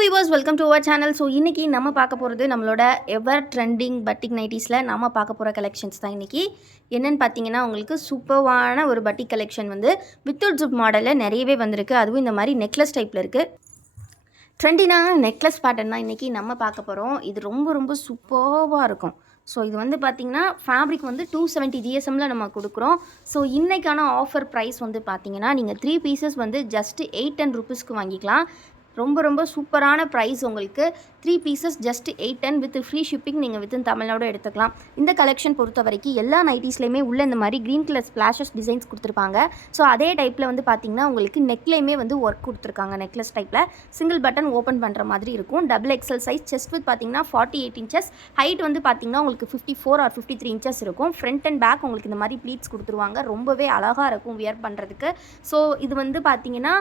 Viewers welcome to our channel. So இன்றைக்கி நம்ம பார்க்க போகிறது நம்மளோட எவர் ட்ரெண்டிங் பட்டிக் நைட்டிஸில் நம்ம பார்க்க போகிற கலெக்ஷன்ஸ் தான். இன்றைக்கி என்னென்னு பார்த்தீங்கன்னா, உங்களுக்கு சூப்பர்வான ஒரு பட்டிக் கலெக்ஷன் வந்து வித்தவுட் ஜிப் மாடலில் நிறையவே வந்திருக்கு. அதுவும் இந்த மாதிரி நெக்லஸ் டைப்பில் இருக்குது. ட்ரெண்டினான நெக்லஸ் பேட்டர்ன் தான் இன்றைக்கி நம்ம பார்க்க போகிறோம். இது ரொம்ப ரொம்ப சூப்பர்வாக இருக்கும். ஸோ இது வந்து பார்த்திங்கன்னா ஃபேப்ரிக் வந்து 270 GSMல நம்ம கொடுக்குறோம். ஸோ இன்றைக்கான ஆஃபர் ப்ரைஸ் வந்து பார்த்திங்கன்னா, நீங்கள் 3 பீசஸ் வந்து ஜஸ்ட் 810 ருபீஸ்க்கு வாங்கிக்கலாம். ரொம்ப ரொம்ப சூப்பரான ப்ரைஸ். உங்களுக்கு 3 pieces just 810 with free shipping. நீங்கள் வித்தின் தமிழ்நாடு எடுத்துக்கலாம். இந்த கலெக்ஷன் பொறுத்த வரைக்கும் எல்லா நைட்டிஸ்லையுமே உள்ள இந்த மாதிரி க்ரீன் கலர் ஸ்ப்ளாஷஸ் டிசைன்ஸ் கொடுத்துருப்பாங்க. ஸோ அதே டைப்பில் வந்து பார்த்திங்கன்னா உங்களுக்கு நெக்லையுமே வந்து ஒர்க் கொடுத்துருக்காங்க. நெக்லஸ் டைப்பில் சிங்கிள் பட்டன் ஓப்பன் பண்ணுற மாதிரி இருக்கும். Double XL size. Chest width பார்த்திங்கன்னா 48 இன்ச்சஸ். ஹைட் வந்து பார்த்திங்கன்னா உங்களுக்கு 54 ஆர் 53 இன்ச்சஸ் இருக்கும். ஃப்ரண்ட் அண்ட் பேக் உங்களுக்கு இந்த மாதிரி ப்ளீட்ஸ் கொடுத்துருவாங்க. ரொம்பவே அழகாக இருக்கும் வியர் பண்ணுறதுக்கு. ஸோ இது வந்து பார்த்திங்கன்னா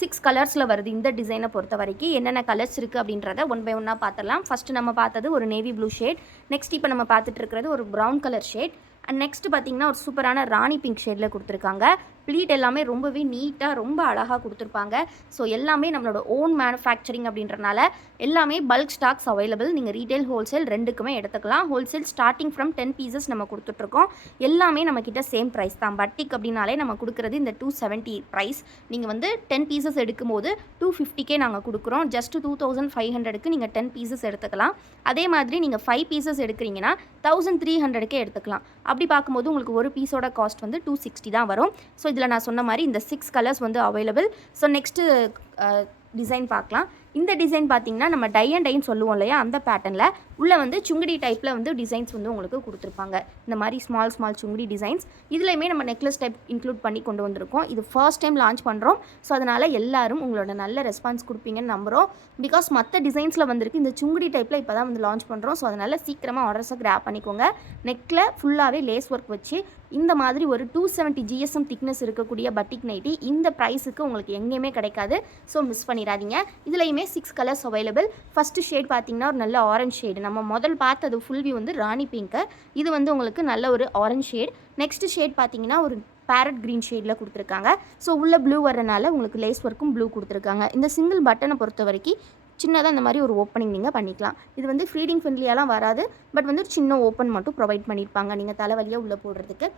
6 கலர்ஸில் வருது. இந்த டிசைனை பொறுத்த வரைக்கும் என்னென்ன கலர்ஸ் இருக்குது அப்படின்றத ஒன் பை ஒன்னாக பார்த்துடலாம். ஃபஸ்ட்டு நம்ம பார்த்தது ஒரு நேவி ப்ளூ ஷேட். நெக்ஸ்ட் இப்போ நம்ம பார்த்துட்டு இருக்கிறது ஒரு brown colour shade. And next பார்த்திங்கன்னா ஒரு சூப்பரான ராணி பிங்க் ஷேடில் கொடுத்துருக்காங்க. ப்ளீட் எல்லாமே ரொம்பவே நீட்டாக ரொம்ப அழகாக கொடுத்துருப்பாங்க. ஸோ எல்லாமே நம்மளோட ஓன் மேனுஃபேக்சரிங் அப்படின்றனால எல்லாமே பல்க் ஸ்டாக்ஸ் அவைலபிள். நீங்கள் ரீட்டைல் ஹோல்சேல் ரெண்டுக்குமே எடுத்துக்கலாம். ஹோல்சேல் ஸ்டார்டிங் ஃப்ரம் 10 பீசஸ் நம்ம கொடுத்துட்ருக்கோம். எல்லாமே நம்மக்கிட்ட சேம் ப்ரைஸ் தான். பட்டிக் அப்படின்னாலே நம்ம கொடுக்குறது இந்த 270 ப்ரைஸ். நீங்கள் வந்து 10 பீசஸ் எடுக்கும்போது 250K நாங்கள் கொடுக்குறோம். ஜஸ்ட் 2500க்கு நீங்கள் 10 பீசஸ் எடுத்துக்கலாம். அதே மாதிரி நீங்கள் 5 பீசஸ் எடுக்கிறீங்கன்னா 1300K எடுத்துக்கலாம். அப்படி பார்க்கும்போது உங்களுக்கு ஒரு பீஸோட காஸ்ட் வந்து 260 தான் வரும். ஸோ இதில் நான் சொன்ன மாதிரி இந்த 6 கலர்ஸ் வந்து அவைலபிள். ஸோ நெக்ஸ்ட்டு டிசைன் பார்க்கலாம். இந்த டிசைன் பார்த்திங்கன்னா நம்ம டை அண்ட் டைன்னு சொல்லுவோம் இல்லையா, அந்த பேட்டர்னில் உள்ளே வந்து சுங்குடி டைப்பில் வந்து டிசைன்ஸ் வந்து உங்களுக்கு கொடுத்துருப்பாங்க. இந்த மாதிரி ஸ்மால் சுங்குடி டிசைன்ஸ். இதுலையுமே நம்ம நெக்லஸ் டைப் இன்க்ளூட் பண்ணி கொண்டு வந்திருக்கோம். இது ஃபர்ஸ்ட் டைம் லான்ச் பண்ணுறோம். ஸோ அதனால் எல்லாரும் உங்களோட நல்ல ரெஸ்பான்ஸ் கொடுப்பீங்கன்னு நம்புகிறோம். பிகாஸ் மற்ற டிசைன்ஸில் வந்திருக்கு, இந்த சுங்குடி டைப்பில் இப்போ தான் வந்து லான்ச் பண்ணுறோம். ஸோ அதனால் சீக்கிரமாக ஆர்டர்ஸை கிராப் பண்ணிக்கோங்க. நெக்கில் ஃபுல்லாகவே லேஸ் ஒர்க் வச்சு இந்த மாதிரி ஒரு 270 GSM திக்னஸ் இருக்கக்கூடிய பட்டிக் நைட்டி இந்த ப்ரைஸுக்கு உங்களுக்கு எங்கேயுமே கிடைக்காது. ஸோ மிஸ் பண்ணிடாதீங்க. இதுலையுமே 6 கலர்ஸ் அவைலபிள். ஃபஸ்ட்டு ஷேட் பார்த்திங்கன்னா ஒரு நல்ல ஆரஞ்ச் ஷேடு. நம்ம முதல் பார்த்தது ஃபுல் வியூ வந்து ராணி பிங்க்கு. இது வந்து உங்களுக்கு நல்ல ஒரு ஆரஞ்ச் ஷேட். நெக்ஸ்ட் ஷேட் பார்த்திங்கன்னா ஒரு பேரட் க்ரீன் ஷேடில் கொடுத்துருக்காங்க. ஸோ உள்ள ப்ளூ வரனால உங்களுக்கு லேஸ் ஒர்க்கும் ப்ளூ கொடுத்துருக்காங்க. இந்த சிங்கிள் பட்டனை பொறுத்த வரைக்கும் சின்னதாக இந்த மாதிரி ஒரு ஓப்பனிங் நீங்கள் பண்ணிக்கலாம். இது வந்து ஃபீடிங் ஃப்ரெண்ட்லியாலாம் வராது. பட் வந்து ஒரு சின்ன ஓப்பன் மட்டும் ப்ரொவைட் பண்ணியிருப்பாங்க நீங்கள் தலைவலியாக உள்ளே போடுறதுக்கு.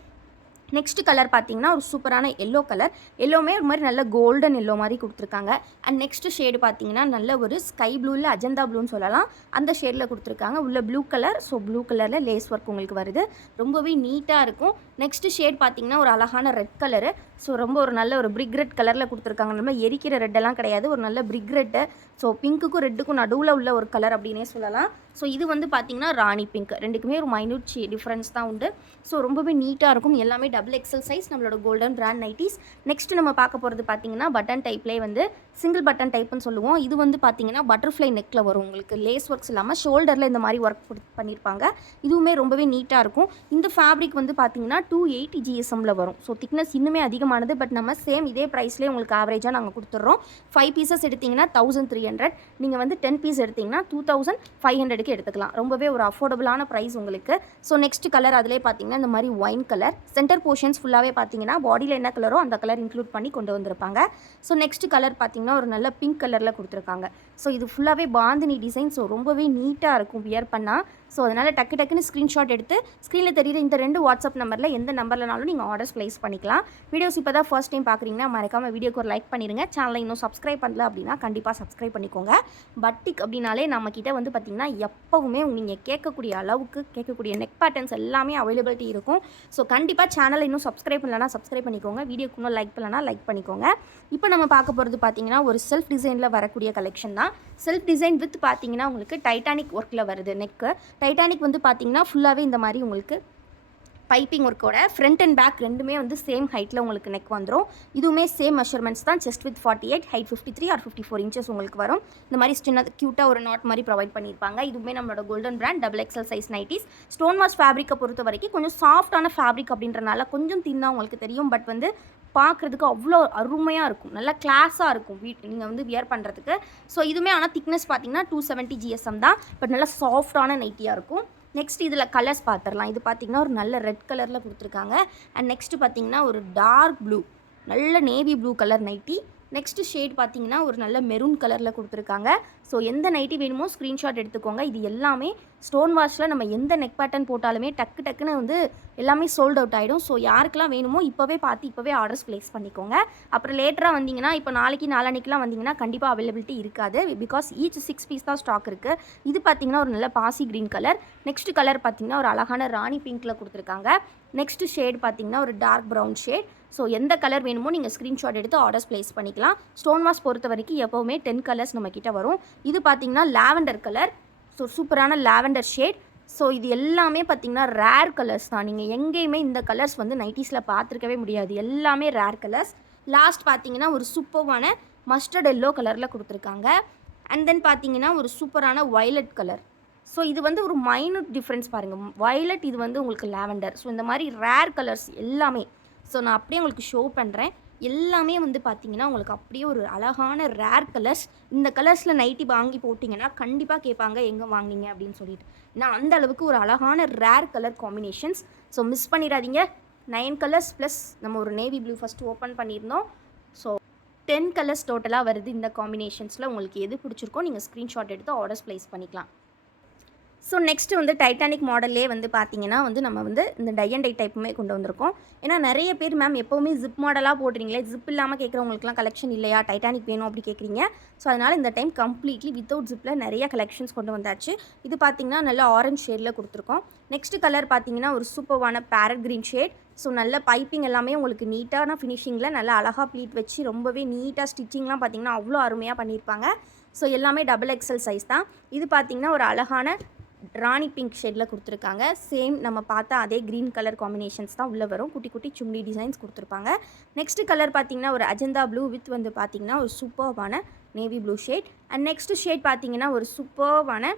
நெக்ஸ்ட் கலர் பார்த்தீங்கன்னா ஒரு சூப்பரான எல்லோ கலர். எல்லோமே ஒரு மாதிரி நல்ல கோல்டன் எல்லோ மாதிரி கொடுத்துருக்காங்க. அண்ட் நெக்ஸ்ட் ஷேடு பார்த்தீங்கன்னா நல்ல ஒரு ஸ்கை ப்ளூவில் அஜந்தா ப்ளூன்னு சொல்லலாம், அந்த ஷேடில் கொடுத்துருக்காங்க. உள்ள ப்ளூ கலர். ஸோ ப்ளூ கலரில் லேஸ் ஒர்க் உங்களுக்கு வருது. ரொம்பவே நீட்டாக இருக்கும். நெக்ஸ்ட் ஷேட் பார்த்தீங்கன்னா ஒரு அழகான ரெட் கலரு. ஸோ ரொம்ப ஒரு நல்ல ஒரு பிரிக் ரெட் கலரில் கொடுத்துருக்காங்க. நம்ம எரிக்கிற ரெட்டெல்லாம் கிடையாது, ஒரு நல்ல பிரிக் ரெட்டு. ஸோ பிங்க்குக்கும் ரெட்டுக்கும் நடுவில் உள்ள ஒரு கலர் அப்படின்னே சொல்லலாம். ஸோ இது வந்து பார்த்திங்கன்னா ராணி பிங்க். ரெண்டுக்குமே ஒரு மைன்யூட் டிஃப்ரென்ஸ் தான் உண்டு. ஸோ ரொம்பவே நீட்டாக இருக்கும். எல்லாமே டபுள் எக்ஸல் சைஸ் நம்மளோட கோல்டன் பிராண்ட் நைட்டிஸ். நெக்ஸ்ட் நம்ம பார்க்க போகிறது பார்த்திங்கன்னா பட்டன் டைப்லேயே வந்து சிங்கிள் பட்டன் டைப்புன்னு சொல்லுவோம். இது வந்து பார்த்திங்கன்னா பட்டர்ஃப்ளை நெக்கில் வரும். உங்களுக்கு லேஸ் ஒர்க்ஸ் இல்லாமல் ஷோல்டரில் இந்த மாதிரி ஒர்க் பண்ணியிருப்பாங்க. இதுவுமே ரொம்பவே நீட்டாக இருக்கும். இந்த ஃபேப்ரிக் வந்து பார்த்திங்கன்னா 280 GSMல வரும். ஸோ திக்னஸ் இன்னுமே அதிகமானது. பட் நம்ம சேம் இதே ப்ரைஸ்லேயே உங்களுக்கு ஆவரேஜாக நாங்கள் கொடுத்துட்றோம். 5 பீசஸ் எடுத்திங்கன்னா 1300. நீங்கள் வந்து 10 பீஸ் எடுத்திங்கன்னா 2500 எடுத்துக்கலாம். ரொம்பவே ஒரு அஃபோர்டபுளான ப்ரைஸ் உங்களுக்கு. ஸோ நெக்ஸ்ட் கலர் அதிலே பார்த்தீங்கன்னா இந்த மாதிரி ஒயின் கலர். சென்டர் போர்ஷன்ஸ் ஃபுல்லாகவே பார்த்தீங்கன்னா பாடியில் என்ன கலரோ அந்த கலர் இன்க்ளூட் பண்ணி கொண்டு வந்திருப்பாங்க. ஸோ நெக்ஸ்ட் கலர் பார்த்தீங்கன்னா ஒரு நல்ல பிங்க் கலரில் கொடுத்துருக்காங்க. ஸோ இது ஃபுல்லாகவே பாந்தினி டிசைன். ஸோ ரொம்பவே நீட்டாக இருக்கும் வியர் பண்ணால். ஸோ அதனால் டக்குன்னு ஸ்க்ரீன்ஷாட் எடுத்து ஸ்க்ரீனில் தெரியுற இந்த 2 வாட்ஸ்அப் நம்பரில் எந்த நம்பர்லனாலும் நீங்கள் ஆர்டர்ஸ் ப்ளேஸ் பண்ணிக்கலாம். வீடியோஸ் இப்போ தான் ஃபர்ஸ்ட் டைம் பார்க்குறீங்கன்னா மறக்காமல் வீடியோக்கு ஒரு லைக் பண்ணிடுங்க. சேனலை இன்னும் சப்ஸ்கிரைப் பண்ணல அப்படின்னா கண்டிப்பாக சப்ஸ்கிரைப் பண்ணிக்கோங்க. பட்டிக் அப்படின்னாலே நம்மக்கிட்ட வந்து பார்த்திங்கன்னா எப்போவுமே நீங்கள் கேட்கக்கூடிய அளவுக்கு கேட்கக்கூடிய நெக் பேட்டர்ன்ஸ் எல்லாமே அவைலபிலிட்டி இருக்கும். ஸோ கண்டிப்பாக சேனலை இன்னும் சப்ஸ்கிரைப் பண்ணலன்னா சப்ஸ்கிரைப் பண்ணிக்கோங்க. வீடியோக்கு இன்னும் லைக் பண்ணலன்னா லைக் பண்ணிக்கோங்க. இப்போ நம்ம பார்க்க போகிறது பார்த்திங்கன்னா ஒரு செல்ஃப் டிசைனில் வரக்கூடிய கலெக்ஷன் தான். செல்ஃப் டிசைன் வித் பார்த்திங்கன்னா உங்களுக்கு டைட்டானிக் ஒர்க்கில் வருது. நெக்கு டைட்டானிக் வந்து பார்த்திங்கன்னா ஃபுல்லாகவே இந்த மாதிரி உங்களுக்கு பைப்பிங் ஒர்க்கோட ஃப்ரண்ட் அண்ட் பேக் ரெண்டுமே வந்து சேம் ஹைட்டில் உங்களுக்கு நெக் வந்துடும். இதுவுமே சேம் மெஷர்மெண்ட்ஸ் தான். Chest width 48, height 53 or 54 inches உங்களுக்கு வரும். இந்த மாதிரி சின்ன க்யூட்டாக ஒரு நாட் மாதிரி ப்ரொவைட் பண்ணியிருப்பாங்க. இதுவுமே நம்மளோட golden brand double XL size nighties. Stone wash ஃபேப்ரிக்கை பொறுத்த வரைக்கும் கொஞ்சம் சாஃப்டான ஃபேப்ரிக் அப்படின்றனால கொஞ்சம் தின்னாக உங்களுக்கு தெரியும். பட் வந்து பார்க்குறதுக்கு அவ்வளோ அருமையாக இருக்கும். நல்லா கிளாஸாக இருக்கும் நீங்கள் வந்து வியர் பண்ணுறதுக்கு. ஸோ இதுவுமே ஆனால் திக்னஸ் பார்த்திங்கன்னா 270 GSM தான். பட் நல்லா சாஃப்டான நைட்டியாக இருக்கும். நெக்ஸ்ட் இதில் கலர்ஸ் பார்த்துடலாம். இது பார்த்திங்கன்னா ஒரு நல்ல ரெட் கலரில் கொடுத்துருக்காங்க. அண்ட் நெக்ஸ்ட்டு பார்த்திங்கன்னா ஒரு டார்க் ப்ளூ, நல்ல navy blue colour nightie. Next shade பார்த்தீங்கன்னா ஒரு நல்ல மெரூன் கலரில் கொடுத்துருக்காங்க. ஸோ எந்த நைட்டி வேணுமோ ஸ்க்ரீன்ஷாட் எடுத்துக்கோங்க. இது எல்லாமே ஸ்டோன் வாஷில் நம்ம எந்த நெக் பேட்டர்ன் போட்டாலுமே டக்குன்னு வந்து எல்லாமே சோல்ட் அவுட் ஆகிடும். ஸோ யாருக்கெல்லாம் வேணுமோ இப்போவே பார்த்து இப்போவே ஆர்டர்ஸ் ப்ளேஸ் பண்ணிக்கோங்க. அப்புறம் லேட்டராக வந்தீங்கன்னா இப்போ நாளைக்கு நாளான்னைக்கெலாம் வந்தீங்கன்னா கண்டிப்பாக அவைலபிலிட்டி இருக்காது. பிகாஸ் ஈச் 6 பீஸ் தான் ஸ்டாக் இருக்குது. இது பார்த்தீங்கன்னா ஒரு நல்ல பாசி க்ரீன் கலர். நெக்ஸ்ட் கலர் பார்த்தீங்கன்னா ஒரு அழகான ராணி பிங்க்கில் கொடுத்துருக்காங்க. நெக்ஸ்ட் ஷேட் பார்த்தீங்கன்னா ஒரு டார்க் ப்ரௌன் ஷேட். ஸோ எந்த கலர் வேணுமோ நீங்கள் ஸ்க்ரீன்ஷாட் எடுத்து ஆர்டர்ஸ் ப்ளேஸ் பண்ணிக்கலாம். ஸ்டோன் வாஷ் பொறுத்த வரைக்கும் எப்போவுமே 10 கலர்ஸ் நம்மக்கிட்ட வரும். இது பார்த்தீங்கன்னா லாவெண்டர் கலர். ஸோ சூப்பரான லாவெண்டர் ஷேட். ஸோ இது எல்லாமே பார்த்தீங்கன்னா ரேர் கலர்ஸ் தான். நீங்கள் எங்கேயுமே இந்த கலர்ஸ் வந்து நைட்டிஸில் பார்த்துருக்கவே முடியாது. எல்லாமே ரேர் கலர்ஸ். லாஸ்ட் பார்த்தீங்கன்னா ஒரு சூப்பரான மஸ்டர்ட் எல்லோ கலரில் கொடுத்துருக்காங்க. அண்ட் தென் பார்த்தீங்கன்னா ஒரு சூப்பரான வயலட் கலர். ஸோ இது வந்து ஒரு மைனூட் டிஃப்ரென்ஸ் பாருங்கள். வயலட், இது வந்து உங்களுக்கு லாவெண்டர். ஸோ இந்த மாதிரி ரேர் கலர்ஸ் எல்லாமே ஸோ நான் அப்படியே உங்களுக்கு ஷோ பண்ணுறேன். எல்லாமே வந்து பார்த்தீங்கன்னா உங்களுக்கு அப்படியே ஒரு அழகான ரேர் கலர்ஸ். இந்த கலர்ஸில் நைட்டி வாங்கி போட்டிங்கன்னா கண்டிப்பாக கேட்பாங்க எங்கே வாங்கினீங்க அப்படின்னு சொல்லிட்டு. ஏன்னா அந்த அளவுக்கு ஒரு அழகான rare colour combinations. So miss பண்ணிடாதீங்க. 9 கலர்ஸ் ப்ளஸ் நம்ம ஒரு நேவி ப்ளூ ஃபஸ்ட்டு ஓப்பன் பண்ணியிருந்தோம். ஸோ 10 கலர்ஸ் டோட்டலாக வருது. இந்த காம்பினேஷன்ஸில் உங்களுக்கு எது பிடிச்சிருக்கோ நீங்கள் ஸ்க்ரீன்ஷாட் எடுத்து ஆர்டர்ஸ் ப்ளேஸ் பண்ணிக்கலாம். ஸோ நெக்ஸ்ட்டு வந்து டைட்டானிக் மாடல்லே வந்து பார்த்தீங்கன்னா வந்து நம்ம வந்து இந்த டை அண்ட் டை டைப்புமே கொண்டு வந்திருக்கோம். ஏன்னா நிறைய பேர் மேம் எப்போவுமே ஜிப் மாடலாக போடுறீங்களே, ஜிப் இல்லாமல் கேட்குறவங்களுக்குலாம் கலெக்ஷன் இல்லையா, டைட்டானிக் வேணும் அப்படி கேட்குறீங்க. ஸோ அதனால் இந்த டைம் கம்ப்ளீட்லி வித்தவுட் ஜிப்பில் நிறைய கலெக்ஷன்ஸ் கொண்டு வந்தாச்சு. இது பார்த்தீங்கன்னா நல்ல ஆரஞ்ச் ஷேடில் கொடுத்துருக்கோம். நெக்ஸ்ட் கலர் பார்த்தீங்கன்னா ஒரு சூப்பரான பேரட் க்ரீன் ஷேட். ஸோ நல்ல பைப்பிங் எல்லாமே உங்களுக்கு நீட்டான ஃபினிஷிங்கில் நல்லா அழகாக ப்ளீட் வச்சு ரொம்பவே நீட்டாக ஸ்டிச்சிங்லாம் பார்த்தீங்கன்னா அவ்வளோ அருமையாக பண்ணியிருப்பாங்க. ஸோ எல்லாமே டபுள் எக்ஸல் சைஸ் தான். இது பார்த்தீங்கன்னா ஒரு அழகான ராணி பிங்க் ஷேடில் கொடுத்துருக்காங்க. சேம் நம்ம பார்த்தா அதே க்ரீன் கலர் காம்பினேஷன்ஸ் தான் உள்ளே வரும். குட்டி குட்டி சும்டி டிசைன்ஸ் கொடுத்துருப்பாங்க. நெக்ஸ்ட் கலர் பார்த்தீங்கன்னா ஒரு அஜந்தா ப்ளூ வித் வந்து பார்த்தீங்கன்னா ஒரு சூப்பர்வான navy blue shade. And next shade பார்த்தீங்கன்னா ஒரு சூப்பர்வான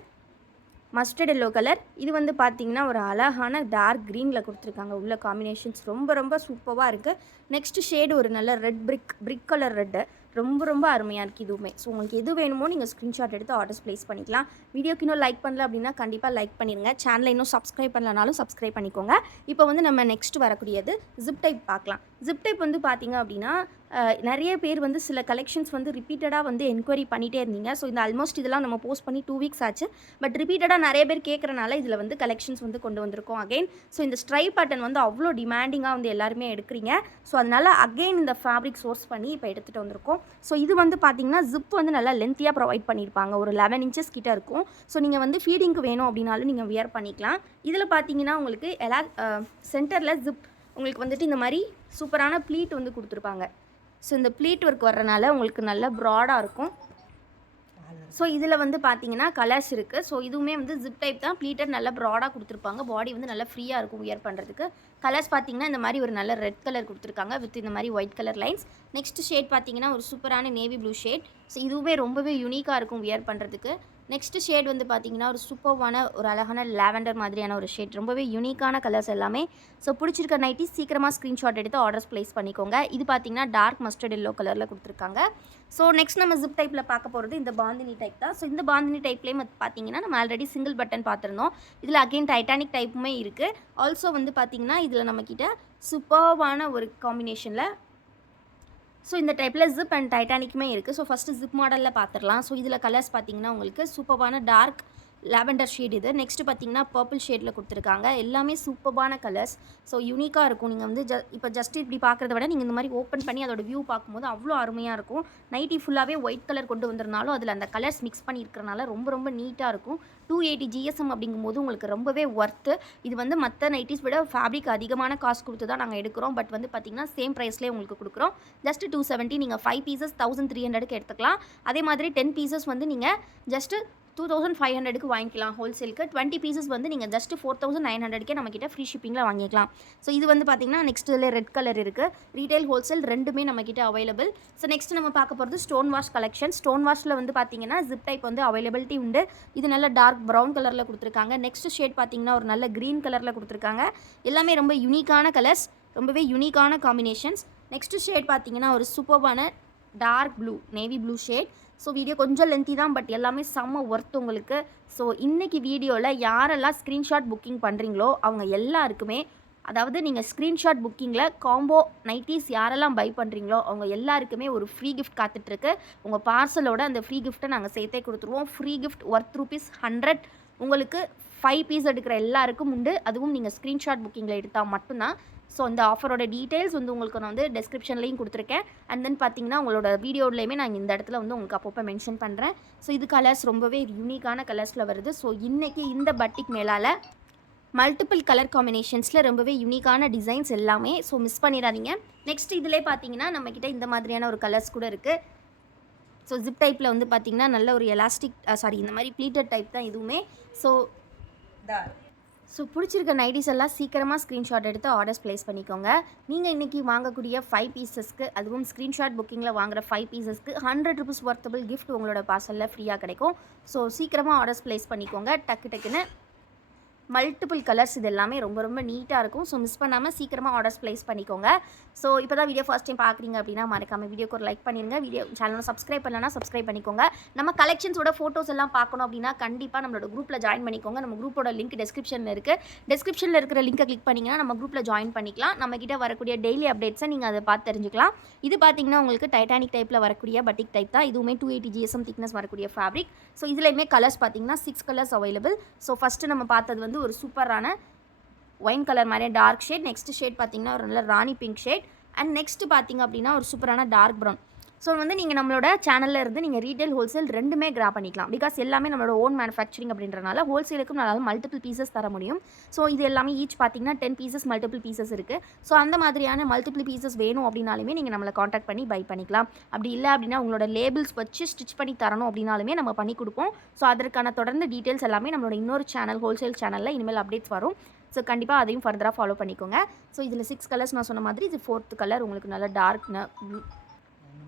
மஸ்டர்ட் எல்லோ கலர். இது வந்து பார்த்தீங்கன்னா ஒரு அழகான டார்க் க்ரீனில் கொடுத்துருக்காங்க. உள்ள காம்பினேஷன்ஸ் ரொம்ப சூப்பராக இருக்குது. நெக்ஸ்ட் ஷேடு ஒரு நல்ல ரெட் பிரிக் கலர் ரெட்டு. ரொம்ப அருமையாக இருக்குது இதுவுமே. ஸோ உங்களுக்கு எது வேணுமோ நீங்கள் ஸ்க்ரீன்ஷாட் எடுத்து ஆர்டர்ஸ் ப்ளேஸ் பண்ணிக்கலாம். வீடியோக்கு இன்னும் லைக் பண்ணல அப்படின்னா கண்டிப்பாக லைக் பண்ணிடுங்க. சேனலை இன்னும் சப்ஸ்கிரைப் பண்ணலனாலும் சப்ஸ்கிரைப் பண்ணிக்கோங்க. இப்போ வந்து நம்ம நெக்ஸ்ட் வரக்கூடியது ஜிப் டைப் பார்க்கலாம். ஜிப் டைப் வந்து பார்த்தீங்க அப்படின்னா நிறைய பேர் வந்து சில கலெக்ஷன்ஸ் வந்து ரிப்பீட்டடாக வந்து என்கொயரி பண்ணிகிட்டே இருந்தீங்க. ஸோ இந்த ஆல்மோஸ்ட் இதெல்லாம் நம்ம போஸ்ட் பண்ணி 2 வீக்ஸ் ஆச்சு. பட் ரிப்பீட்டடாக நிறைய பேர் கேட்குறனால இதில் வந்து கலெக்ஷன்ஸ் வந்து கொண்டு வந்திருக்கோம் அகைன். ஸோ இந்த ஸ்ட்ரைப் பேட்டர்ன் வந்து அவ்வளோ டிமாண்டிங்காக வந்து எல்லாருமே எடுக்கிறீங்க. ஸோ அதனால் அகைன் இந்த ஃபேப்ரிக் சோர்ஸ் பண்ணி இப்போ எடுத்துகிட்டு வந்திருக்கோம். ஸோ இது வந்து பார்த்தீங்கன்னா ஜிப் வந்து நல்லா லென்த்தியாக ப்ரொவைட் பண்ணியிருப்பாங்க. ஒரு 11 இன்ச்சஸ் கிட்ட இருக்கும். ஸோ நீங்கள் வந்து ஃபீடிங்க்கு வேணும் அப்படின்னாலும் நீங்கள் வியர் பண்ணிக்கலாம். இதில் பார்த்தீங்கன்னா உங்களுக்கு சென்டரில் ஜிப் உங்களுக்கு வந்துட்டு இந்த மாதிரி சூப்பரான ப்ளீட் வந்து கொடுத்துருப்பாங்க. ஸோ இந்த ப்ளீட் ஒர்க் வர்றனால உங்களுக்கு நல்ல ப்ராடாக இருக்கும். ஸோ இதில் வந்து பார்த்தீங்கன்னா கலர்ஸ் இருக்குது. ஸோ இதுவுமே வந்து ஜிப் டைப் தான். ப்ளீட்டட் நல்லா ப்ராடாக கொடுத்துருப்பாங்க. பாடி வந்து நல்லா ஃப்ரீயாக இருக்கும் வியர் பண்ணுறதுக்கு. கலர்ஸ் பார்த்தீங்கன்னா இந்த மாதிரி ஒரு நல்ல ரெட் கலர் கொடுத்துருக்காங்க வித் இந்த மாதிரி white colour lines. Next shade பார்த்தீங்கன்னா ஒரு சூப்பரான நேவி ப்ளூ ஷேட். ஸோ இதுவே ரொம்பவே யூனிக்காக இருக்கும் வியர் பண்ணுறதுக்கு. நெக்ஸ்ட் ஷேட் வந்து பார்த்தீங்கன்னா ஒரு சூப்பர்வான ஒரு அழகான லாவெண்டர் மாதிரியான ஒரு ஷேட். ரொம்பவே யூனிக்கான கலர்ஸ் எல்லாமே. ஸோ பிடிச்சிருக்க நைட்டி சீக்கிரமாக ஸ்க்ரீன்ஷாட் எடுத்து ஆர்டர்ஸ் ப்ளேஸ் பண்ணிக்கோங்க. இது பார்த்தீங்கன்னா டார்க் மஸ்டர்ட் எல்லோ கலரில் கொடுத்துருக்காங்க. ஸோ நெக்ஸ்ட் நம்ம ஜிப் டைப்பில் பார்க்க போகிறது இந்த பாந்தினி டைப் தான். ஸோ இந்த பாந்தினி டைப்லேயே பார்த்தீங்கன்னா நம்ம ஆல்ரெடி சிங்கிள் பட்டன் பார்த்துருந்தோம். இதில் அகெயின் டைட்டானிக் டைப்புமே இருக்குது. ஆல்சோ வந்து பார்த்தீங்கன்னா இதில் நம்மக்கிட்ட சூப்பர்வான ஒரு காம்பினேஷனில் ஸோ இந்த டைப்பில் ஜிப் அண்ட் டைட்டானிக்குமே இருக்குது. ஸோ ஃபஸ்ட்டு ஜிப் மாடலில் பார்த்துடலாம். ஸோ இதில் கலர்ஸ் பார்த்தீங்கன்னா உங்களுக்கு சூப்பரான டார்க் லாவெண்டர் ஷேட் இது. நெக்ஸ்ட் பார்த்தீங்கன்னா பர்பிள் ஷேடில் கொடுத்துருக்காங்க. எல்லாமே சூப்பரான கலர்ஸ். ஸோ யூனிக்காக இருக்கும். நீங்கள் வந்து இப்போ ஜஸ்ட் இப்படி பார்க்குறத விட நீங்கள் இந்த மாதிரி ஓப்பன் பண்ணி அதோட வியூ பார்க்கும்போது அவ்வளோ அருமையாக இருக்கும். நைட்டி ஃபுல்லாகவே ஒயிட் கலர் கொண்டு வந்திருந்தாலும் அதில் அந்த கலர்ஸ் மிக்ஸ் பண்ணியிருக்கிறனால ரொம்ப நீட்டாக இருக்கும். 280 GSM அப்படிங்கும்போது உங்களுக்கு ரொம்பவே ஒர்த்து. இது வந்து மற்ற நைட்டிஸ் விட ஃபேப்ரிக் அதிகமான காஸ்ட் கொடுத்து தான் நாங்கள் எடுக்கிறோம். பட் வந்து பார்த்திங்கன்னா சேம் ப்ரைஸ்லேயே உங்களுக்கு கொடுக்குறோம். ஜஸ்ட் 270. நீங்கள் 5 பீசஸ் 1300க்கு எடுத்துக்கலாம். அதே மாதிரி 10 பீசஸ் வந்து நீங்கள் ஜஸ்ட்டு 2500க்கு வாங்கிக்கலாம் ஹோல்சேலுக்கு. 20 பீசஸ் வந்து நீங்கள் ஜஸ்ட் 4900க்கே நம்மக்கிட்ட ஃப்ரீ ஷிப்பிங்கில் வாங்கிக்கலாம். ஸோ இது வந்து பார்த்திங்கன்னா நெக்ஸ்ட் இதில் ரெட் கலர் இருக்குது. ரீட்டைல் ஹோல்சேல் ரெண்டுமே நம்மக்கிட்ட அவைலபிள். ஸோ நெக்ஸ்ட் நம்ம பார்க்க போகிறது ஸ்டோன் வாஷ் கலெக்ஷன். ஸ்டோன் வாஷில் வந்து பார்த்திங்கன்னா ஜிப் டைப் வந்து அவைலபிலிட்டி உண்டு. இது நல்ல டார்க் ப்ரௌன் கலரில் கொடுத்துருக்காங்க. நெக்ஸ்ட் ஷேட் பார்த்திங்கன்னா ஒரு நல்ல க்ரீன் கலரில் கொடுத்துருக்காங்க. எல்லாமே ரொம்ப யூனிக்கான கலர்ஸ், ரொம்பவே யூனிக்கான காம்பினேஷன்ஸ். நெக்ஸ்ட் ஷேட் பார்த்திங்கன்னா ஒரு சூப்பரான dark blue navy blue shade. So video கொஞ்சம் லென்த்தி தான், பட் எல்லாமே செம்ம ஒர்த் உங்களுக்கு. ஸோ இன்றைக்கி வீடியோவில் யாரெல்லாம் ஸ்க்ரீன்ஷாட் புக்கிங் பண்ணுறீங்களோ அவங்க எல்லாருக்குமே அதாவது நீங்கள் ஸ்க்ரீன்ஷாட் புக்கிங்கில் காம்போ நைட்டிஸ் யாரெல்லாம் பை பண்ணுறீங்களோ அவங்க எல்லாருக்குமே ஒரு ஃப்ரீ கிஃப்ட் காத்துட்ருக்கு. உங்கள் பார்சலோட அந்த ஃப்ரீ கிஃப்ட்டை நாங்கள் சேர்த்தே கொடுத்துருவோம். ஃப்ரீ கிஃப்ட் ஒர்த் ₹100 உங்களுக்கு 5 பீஸ் எடுக்கிற எல்லாருக்கும் உண்டு. அதுவும் நீங்கள் ஸ்க்ரீன்ஷாட் புக்கிங்கில் எடுத்தால் மட்டும்தான். ஸோ இந்த ஆஃபரோட டீட்டெயில்ஸ் வந்து உங்களுக்கு நான் வந்து டெஸ்கிரிப்ஷன்லேயும் கொடுத்துருக்கேன். அண்ட் தென் பார்த்தீங்கன்னா உங்களோட வீடியோலையுமே நான் இந்த இடத்துல வந்து உங்களுக்கு அப்பப்போ மென்ஷன் பண்ணுறேன். ஸோ இது கலர்ஸ் ரொம்பவே யூனிக்கான கலர்ஸில் வருது. ஸோ இன்றைக்கி இந்த பட்டிக் மேலால் மல்டிபிள் கலர் காம்பினேஷன்ஸில் ரொம்பவே யூனிக்கான டிசைன்ஸ் எல்லாமே. ஸோ மிஸ் பண்ணிடாதீங்க. நெக்ஸ்ட் இதிலே பார்த்தீங்கன்னா நம்மக்கிட்ட இந்த மாதிரியான ஒரு கலர்ஸ் கூட இருக்குது. ஸோ ஜிப் டைப்பில் வந்து பார்த்திங்கன்னா நல்ல ஒரு எலாஸ்டிக் இந்த மாதிரி ப்ளீட்டட் டைப் தான் இதுவுமே. ஸோ பிடிச்சிருக்க நைட்டிஸ் எல்லாம் சீக்கிரமாக ஸ்க்ரீன்ஷாட் எடுத்து ஆர்டர்ஸ் ப்ளேஸ் பண்ணிக்கோங்க. நீங்கள் இன்றைக்கி வாங்கக்கூடிய 5 பீசஸ்க்கு, அதுவும் ஸ்க்ரீன்ஷாட் புக்கிங்கில் வாங்குகிற 5 பீசஸ்க்கு ₹100 வர்த்தபிள் கிஃப்ட் உங்களோட பார்சலில் ஃப்ரீயாக கிடைக்கும். ஸோ சீக்கிரமாக ஆர்டர்ஸ் ப்ளேஸ் பண்ணிக்கோங்க. டக்குன்னு மல்டிபிள் கலர்ஸ் இது எல்லாமே ரொம்ப ரொம்ப நீட்டாக இருக்கும். ஸோ மிஸ் பண்ணாமல் சீக்கிரமாக ஆர்டர்ஸ் ப்ளேஸ் பண்ணிக்கோங்க. ஸோ இப்போ தான் வீடியோ ஃபர்ஸ்ட் டைம் பார்க்குறீங்க அப்படின்னா மறக்காமல் வீடியோக்கு ஒரு லைக் பண்ணிடுங்க. வீடியோ சேனலை சப்ஸ்கிரைப் பண்ணலன்னா சப்ஸ்கிரைப் பண்ணிக்கோங்க. நம்ம கலெக்ஷன்ஸோட ஃபோட்டோஸ் எல்லாம் பார்க்கணும் அப்படின்னா கண்டிப்பாக நம்மளோட குரூப்பில் ஜாயின் பண்ணிக்கோங்க. நம்ம குரூப்போட லிங்க் டிஸ்கிரிப்ஷனில் இருக்குது. டிஸ்கிரிப்ஷனில் இருக்கிற லிங்கை கிளிக் பண்ணிங்கன்னா நம்ம குரூப்பில் ஜாயின் பண்ணிக்கலாம். நம்மக்கிட்ட வரக்கூடிய டெய்லி அப்டேட்ஸை நீங்கள் அதை பார்த்து தெரிஞ்சுக்கலாம். இது பார்த்தீங்கன்னா உங்களுக்கு டைட்டானிக் டைப்பில் வரக்கூடிய பட்டிக் டைப் தான். இதுவுமே 280 GSM திக்னஸ் வரக்கூடிய ஃபேப்ரிக். ஸோ இதுலேயுமே கலர்ஸ் பார்த்தீங்கன்னா 6 கலர்ஸ் அவைலபிள். ஸோ ஃபஸ்ட்டு நம்ம பார்த்தது வந்து ஒரு சூப்பரான ஒயின் கலர் மாதிரி டார்க் ஷேட். நெக்ஸ்ட் ஷேட் பார்த்தீங்கன்னா ஒரு நல்ல ராணி பிங்க் ஷேட். அண்ட் நெக்ஸ்ட் பார்த்தீங்க அப்படின்னா ஒரு சூப்பரான டார்க் ப்ரௌன். ஸோ வந்து நீங்கள் நம்மளோட சேனலில் இருந்து நீங்கள் ரீட்டைல் ஹோல்சேல் ரெண்டுமே கிரா பண்ணிக்கலாம். பிகாஸ் எல்லாமே நம்மளோட ஓன் மேனுஃபேக்சரிங் அப்படின்றனால ஹோல்சேலுக்கும் நல்லா மல்டிபிள் பீசஸ் தர முடியும். ஸோ இது எல்லாமே ஈச் பார்த்தீங்கன்னா 10 பீசஸ் மல்டிபிள் பீசஸ் இருக்குது. ஸோ அந்த மாதிரியான மல்டிபிள் பீசஸ் வேணும் அப்படின்னாலுமே நீங்கள் நம்மளை காண்டாக்ட் பண்ணி பை பண்ணிக்கலாம். அப்படி இல்லை அப்படின்னா உங்களோட லேபிள்ஸ் வச்சு ஸ்டிச் பண்ணி தரணும் அப்படின்னாலுமே நம்ம பண்ணி கொடுப்போம். ஸோ அதற்கான தொடர்ந்து டீட்டெயில்ஸ் எல்லாமே நம்மளோட இன்னொரு சேனல் ஹோல்சேல் சேனலில் இனிமேல் அப்டேட்ஸ் வரும். ஸோ கண்டிப்பாக அதையும் ஃபர்தராக ஃபாலோ பண்ணிக்கோங்க. ஸோ இதில் 6 கலர்ஸ் நான் சொன்ன மாதிரி இது 4th கலர் உங்களுக்கு நல்ல டார்க் ப்ளூ.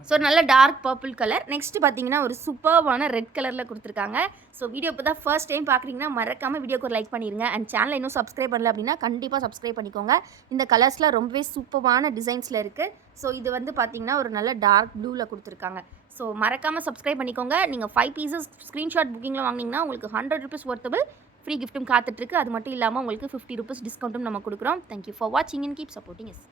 ஸோ நல்ல டார்க் பர்பிள் கலர். நெக்ஸ்ட் பார்த்தீங்கன்னா ஒரு சூப்பர்வான ரெட் கலரில் கொடுத்துருக்காங்க. ஸோ வீடியோ இப்போ தான் ஃபர்ஸ்ட் டைம் பார்க்குறீங்கன்னா மறக்காமல் வீடியோக்கு ஒரு லைக் பண்ணிடுங்க. அண்ட் சேனலை இன்னும் சப்ஸ்கிரைப் பண்ணல அப்படின்னா கண்டிப்பாக சப்ஸ்கிரைப் பண்ணிக்கோங்க. இந்த கலர்ஸில் ரொம்பவே சூப்பர்வான டிசைன்ஸில் இருக்குது. ஸோ இது வந்து பார்த்தீங்கன்னா ஒரு நல்ல டார்க் ப்ளூவில் கொடுத்துருக்காங்க. ஸோ மறக்காமல் சப்ஸ்கிரைப் பண்ணிக்கோங்க. நீங்கள் 5 பீசஸ் ஸ்க்ரீன்ஷாட் புக்கிங்கில் வாங்கினீங்கன்னா உங்களுக்கு ₹100 வர்த்தபிள் ஃப்ரீ கிஃப்ட்டும் காத்துட்ருக்கு. அது மட்டும் இல்லாமல் உங்களுக்கு ₹50 டிஸ்கவுண்ட்டும் நம்ம கொடுக்குறோம். தேங்க்யூ ஃபார் வாட்சிங் அண்ட் கீப் சப்போர்ட்டிங் எஸ்.